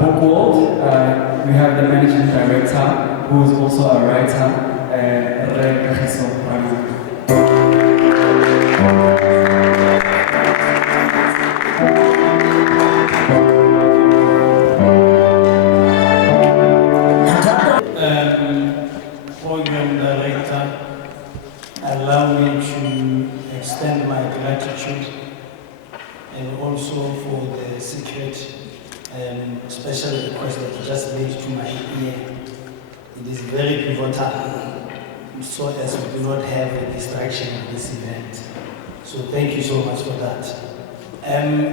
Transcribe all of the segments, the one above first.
BOOKWORLD, we have the managing director, who is also a writer, Kakgiso Rangaka. Program director, allow me to extend my gratitude and also for the secret special request that you just made to my ear. It is very pivotal so as we do not have a distraction of this event. So thank you so much for that.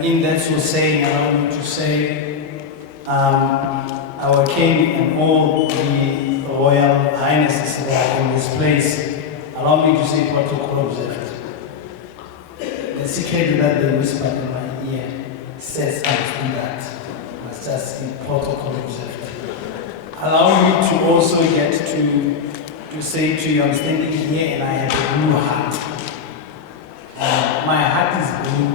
In that so saying, allow me to say our king and all the royal highnesses that are in this place, allow me to say protocol observed. The secret that they whispered in my ear says I do that. It's just in protocol observed. Allow me to also get to say to you, I'm standing here and I have a blue heart. My heart is blue.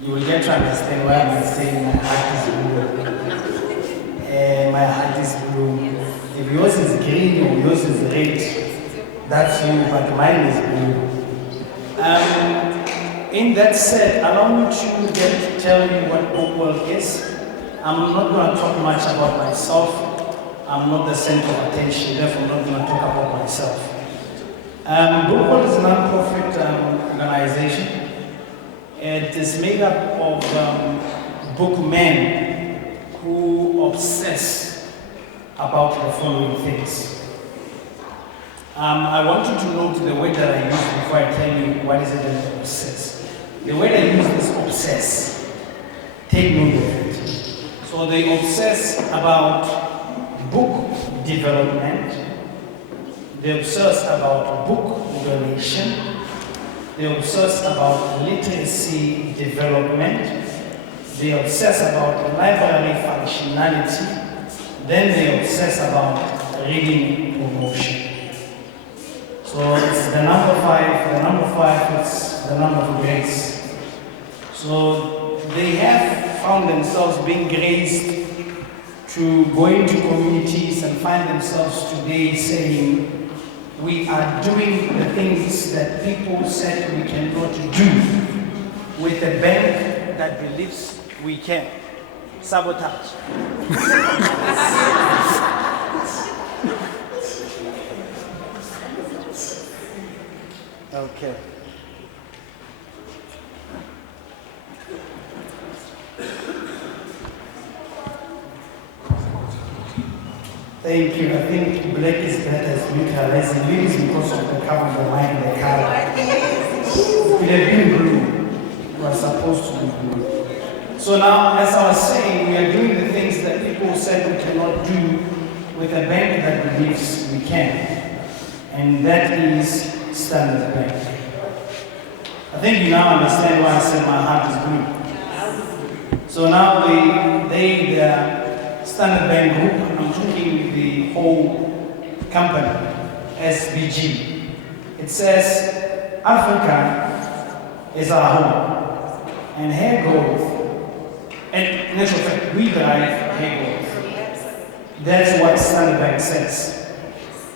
You will get to understand why I'm saying my heart is blue. My heart is blue. If yours is green or yours is red, that's you, but mine is blue. In that said, allow me to tell you what BOOKWORLD is. I'm not going to talk much about myself. I'm not the center of attention, therefore I'm not going to talk about myself. BOOKWORLD is a non-profit organization. It is made up of bookmen who obsess about the following things. I want you to note the word that I use before I tell you what is it that obsess. The word I use is obsess. Take note of it. So they obsess about book development. They obsess about book donation. They obsess about literacy development. They obsess about library functionality. Then they obsess about reading promotion. So it's the number 5. The number 5 is the number of grace. So they have found themselves being graced to go into communities and find themselves today saying, we are doing the things that people said we cannot do with a bank that believes we can. Sabotage. Okay. Thank you. I think black is better as neutralizing. Blue is because of the color of the line, the color. It would have been blue. It was supposed to be blue. So now, as I was saying, we are doing the things that people said we cannot do with a bank that believes we can. And that is Standard Bank. I think you now understand why I said my heart is blue. So now the Standard Bank Group, I'm talking the whole company, SBG. It says Africa is our home, and hair growth, and in actual fact, we drive hair growth. That's what Standard Bank says.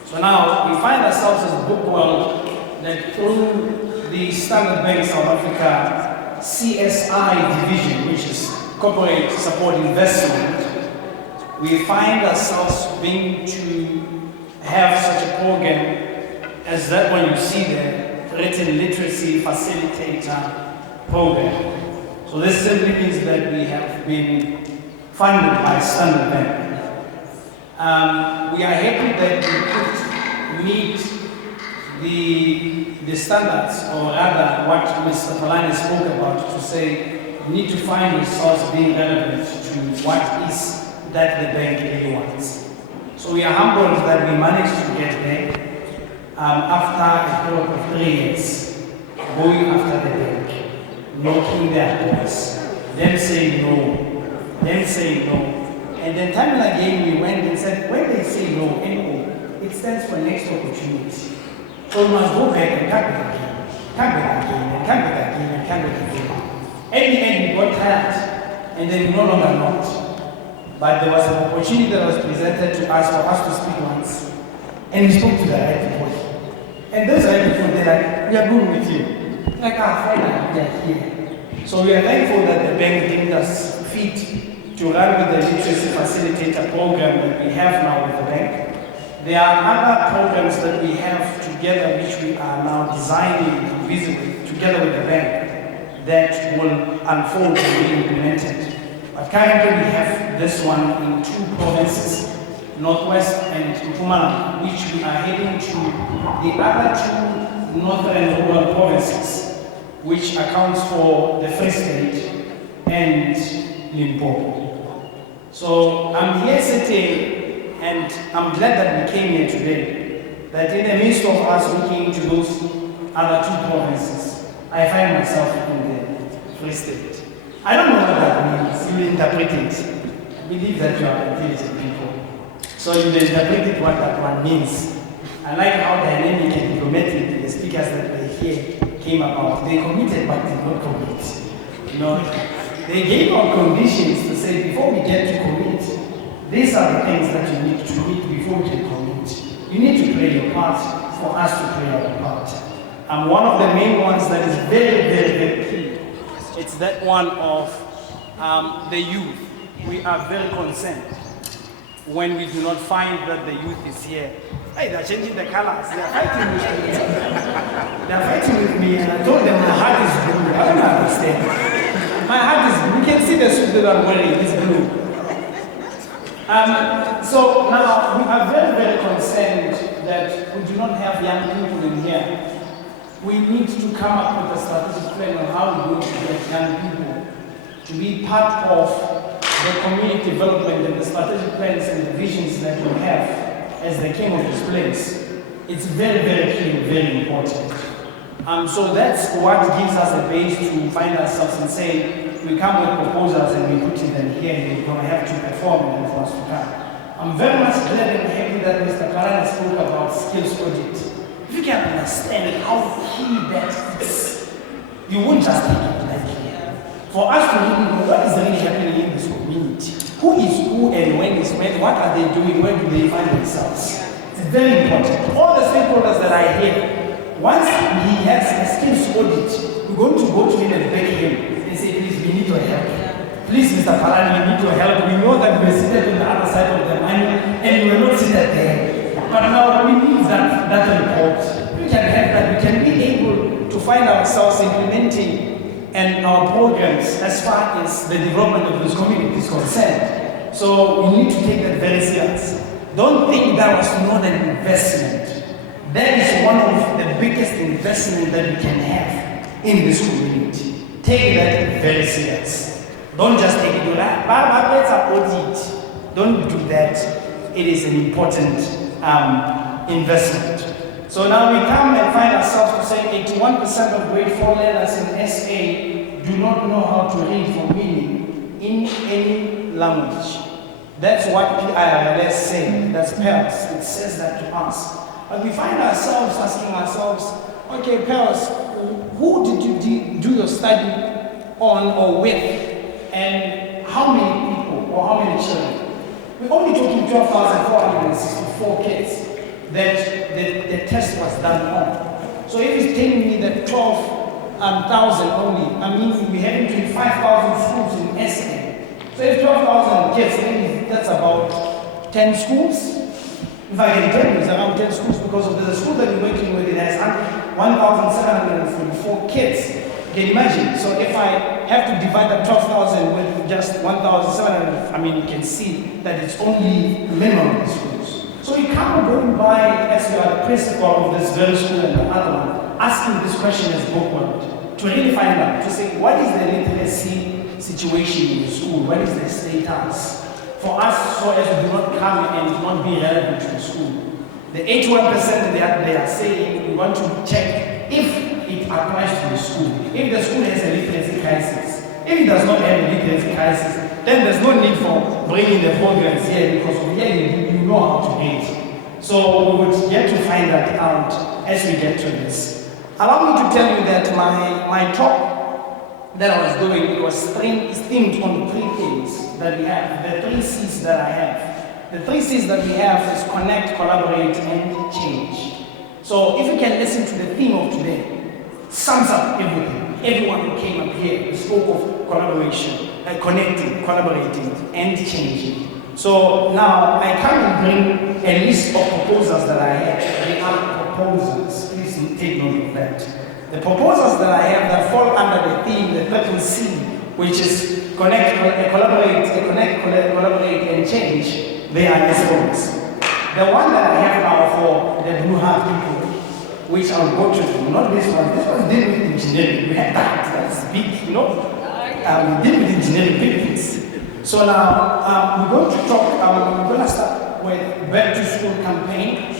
So now we find ourselves as BOOKWORLD that through the Standard Bank South Africa CSI division, which is Corporate Support Investment, we find ourselves being to have such a program as that one you see there, Written Literacy Facilitator Program. So this simply means that we have been funded by Standard Bank. We are happy that we could meet the standards, or rather what Mr. Palani spoke about, to say we need to find resource being relevant to what is that the bank really wants. So we are humbled that we managed to get there after a period of 3 years, going after the bank, knocking their doors, them saying no, and then time and again we went and said, when they say no, NO, it stands for next opportunity. So we must go back and come back again, and come back again, and come back again. At the end we got tired, and then we no longer knocked. but there was an opportunity that was presented to us for us to speak once. And we spoke to the right people. And those right people, they're like, we are good with you. Like, fine, we are here. So we are thankful that the bank deemed us fit to run with the literacy facilitator program that we have now with the bank. There are other programs that we have together which we are now designing and busy with together with the bank that will unfold and be implemented. But currently we have this one in 2 provinces, Northwest and Mpumalanga, which we are heading to the other 2 northern rural provinces, which accounts for the Free State and Limpopo. So I'm here sitting, and I'm glad that we came here today, that in the midst of us looking into those other 2 provinces, I find myself in the Free State. I don't know what that means. You interpret it. I believe that you are intelligent people. So you interpret what that one means. I like how dynamic and diplomatic the speakers that were here came about. They committed but did not commit. You know, they gave out conditions to say before we get to commit, these are the things that you need to meet before we can commit. You need to play your part for us to play our part. And one of the main ones that is very, very, very key, it's that one of the youth. We are very concerned when we do not find that the youth is here. Hey, they're changing the colors. They're fighting with me. They're fighting with me, and I told them my heart is blue. I don't understand. My heart is blue. You can see the suit that I'm wearing is blue. So now we are very, very concerned that we do not have young people in here. We need to come up with a strategic plan on how we're going to get young people to be part of the community development and the strategic plans and the visions that we have as the king of this place. It's very, very key and very important. So that's what gives us a base to find ourselves and say, we come with proposals and we put them here and we're going to have to perform and for us to come. I'm very much glad and happy that Mr. Karana spoke about skills audit. If you can understand how key that is, you won't just take it lightly. For us to really know what is really happening in this community, who is who and when is when, what are they doing, where do they find themselves? It's very important. All the stakeholders that are here, once he has a skills audit, we're going to go to him and beg him and say, please, we need your help. Please, Mr. Karana, we need your help. We know that we're seated on the other side of the money and we're not seated there. But now we need that report. We can have that. We can be able to find ourselves implementing and our programs as far as the development of this community is concerned. So we need to take that very serious. Don't think that was not an investment. That is one of the biggest investments that we can have in this community. Take that very serious. Don't just take it to that. Let's audit. Don't do that. It is an important investment. So now we come and find ourselves to say 81% of grade 4 learners in SA do not know how to read for meaning in any language. That's what PIRLS say. That's parents. It says that to us. But we find ourselves asking ourselves, okay, parents, who did you do your study on or with? And how many people or how many children? We're only talking 12,464 kids that the test was done on. So if it's telling me that 12,000 only, I mean we have between 5,000 schools in SA. So if 12,000 kids, maybe that's about 10 schools. If I can tell you, it's around 10 schools because there's a school that we're working with, it has 1,744 kids. You can imagine. So if I have to divide that 12,000 with just 1,700, I mean, you can see that it's only minimum schools. So you can't go by, as you are the principal of this very school and the other one, asking this question as BOOKWORLD, to really find out, to say, what is the literacy situation in the school? What is the status? For us, so as we do not come and not be relevant to the school. The 81% that they are saying, we want to check if it applies to the school. If the school has a literacy crisis, if it does not have a literacy crisis, then there's no need for bringing the programs here because here you know how to read. So we would get to find that out as we get to this. Allow me to tell you that my talk that I was doing, it was themed on 3 things. that we have, the 3 C's that I have. The 3 C's that we have is connect, collaborate, and change. So if you can listen to the theme of today, sums up everything. Everyone who came up here spoke of collaboration, connecting, collaborating, and changing. So now I come and bring a list of proposals that I have. They are proposals. Please take note of that. The proposals that I have that fall under the theme, the 3C, which is connect, collaborate, and change, they are as follows. The one that I have now for the Blue Heart people, which I'll go to, not this one. This one deal with engineering. We have that's big, you know. We deal with engineering, big things. So now we're going to talk. We're going to start with Back to School campaign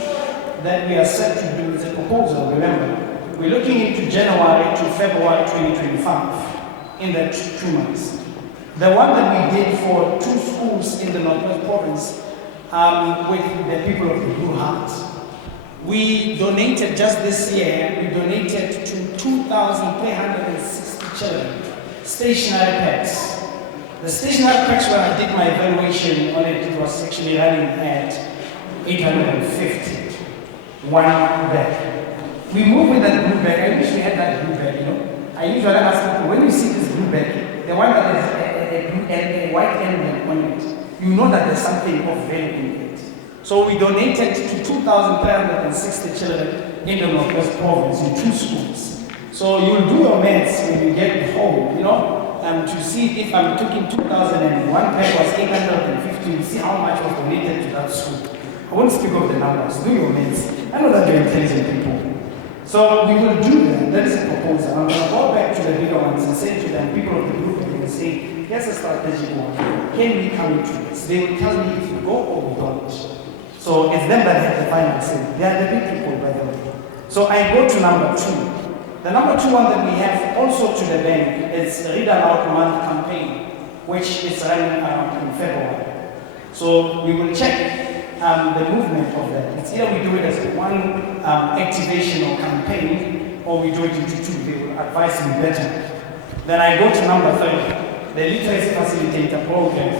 that we are set to do. It's a proposal. Remember, we're looking into January to February 2025 in the 2 months. The one that we did for 2 schools in the Northwest Province with the people of the Blue Heart. We donated just this year, we donated to 2,360 children stationary packs. The stationary packs, when I did my evaluation on it, it was actually running at 850, one bag. We moved with that blue bag. I usually had that blue bag, you know. I usually ask people, when you see this blue bag, the one that has a white emblem on it, you know that there's something of value in it. So we donated to 2,360 children in the Northwest Province in 2 schools. So you'll do your maths when you get home, you know, to see if I'm taking 2,001 pack was 850, you see how much was donated to that school. I won't speak of the numbers, do your maths. I know that you're intelligent people. So we will do that. That is a proposal. I'm going to go back to the bigger ones and say to them, people of the group, and say, here's a strategic one. Can we come into this? They will tell me if we go or we don't. So it's them that have the final say. They are the big people, by the way. So I go to number 2. The number 2 one that we have also to the bank is Read Aloud Month campaign, which is running around in February. So we will check the movement of that. It's either we do it as one activation or campaign, or we do it into 2. They will advise me better. Then I go to number 3, the Literacy Facilitator Program.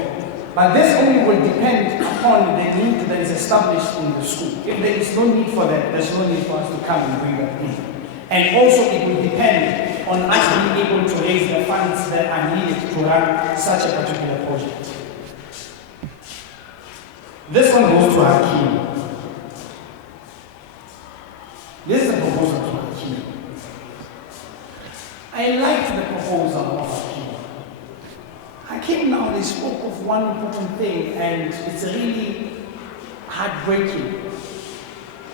But this only will depend upon the need that is established in the school. If there is no need for that, there's no need for us to come and bring that in. And also it will depend on us being able to raise the funds that are needed to run such a particular project. This one goes to Hakim. This is a proposal to Hakim. I liked the proposal of Hakim. Hakim now, they spoke of one important thing, and it's really heartbreaking.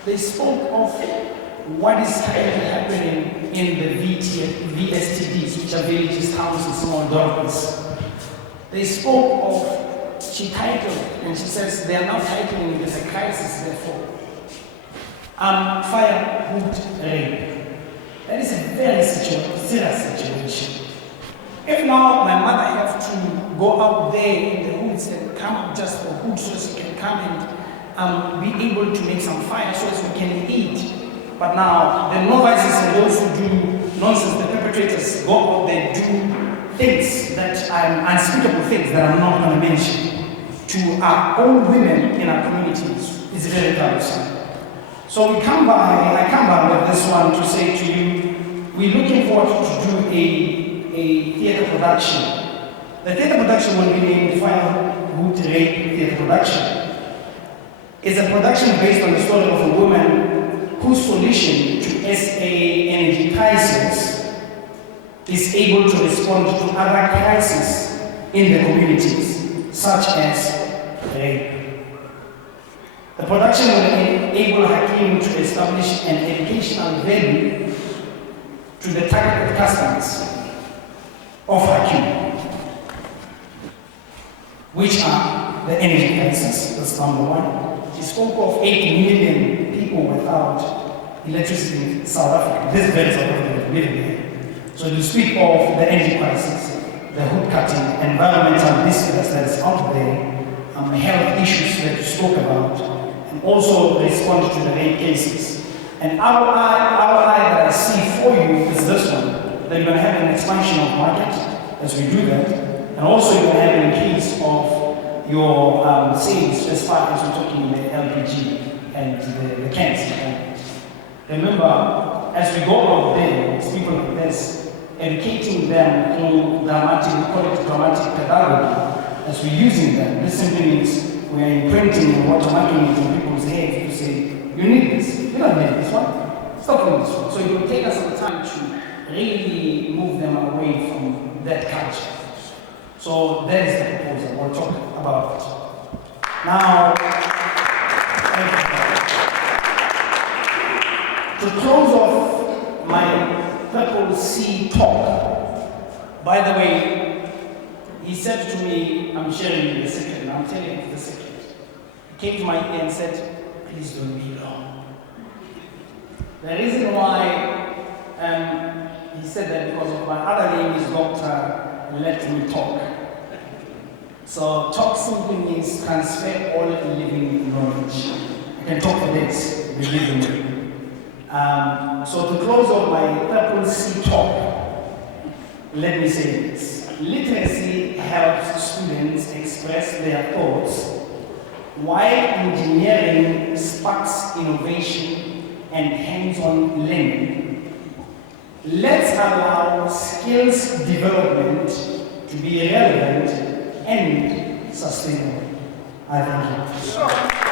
They spoke of what is currently happening in the VSTDs, which are villages, towns, and small dormitories. They spoke of, she titled, and she says they are now titling it as a crisis, therefore. Firewood rape. That is a very serious situation. If now my mother have to go out there in the woods and come up just for food so she can come and be able to make some fire so as we can eat. But now the novices and those who do nonsense, the perpetrators, go out there, do things that are unspeakable things that I'm not going to mention to our own women in our communities. It's very troublesome. So I come by with this one to say to you, we're looking forward to do a theatre production. The theatre production will be named Firewood Rape Theatre Production. It's a production based on the story of a woman whose solution to SA energy crisis is able to respond to other crises in the communities, such as rape. The production will enable Hakim to establish an educational value to the targeted customers of Hakim, which are the energy crisis. That's number 1. He spoke of 8 million people without electricity in South Africa. This is very South Africa, really. So to speak of the energy crisis, the hood cutting, environmental distress that is out there, health issues that you spoke about, and also respond to the rape cases. And our eye that I see for you is this one, that you're going to have an expansion of market as we do that, and also you're going to have an increase of your sales as far as we're talking the LPG and the cans. And remember, as we go out there, as people like this, educating them through dramatic, we call it dramatic pedagogy, as we're using them, this simply means we are imprinting and watermarking it in people's heads to say, you need this, you don't need this one, stop doing this one. So it will take us some time to really move them away from that culture. So that is the proposal, we'll talk about it. Now, to close off my Triple C talk, by the way, he said to me, I'm sharing you the secret, and I'm telling you the secret. He came to my ear and said, please don't be long. The reason why he said that because of my other name is Dr. Let Me Talk. So talk simply means transfer all living knowledge. I can talk for days, believe me. So to close off my Triple C talk, let me say this. Literacy helps students express their thoughts, while engineering sparks innovation and hands-on learning. Let's allow skills development to be relevant and sustainable. I thank you.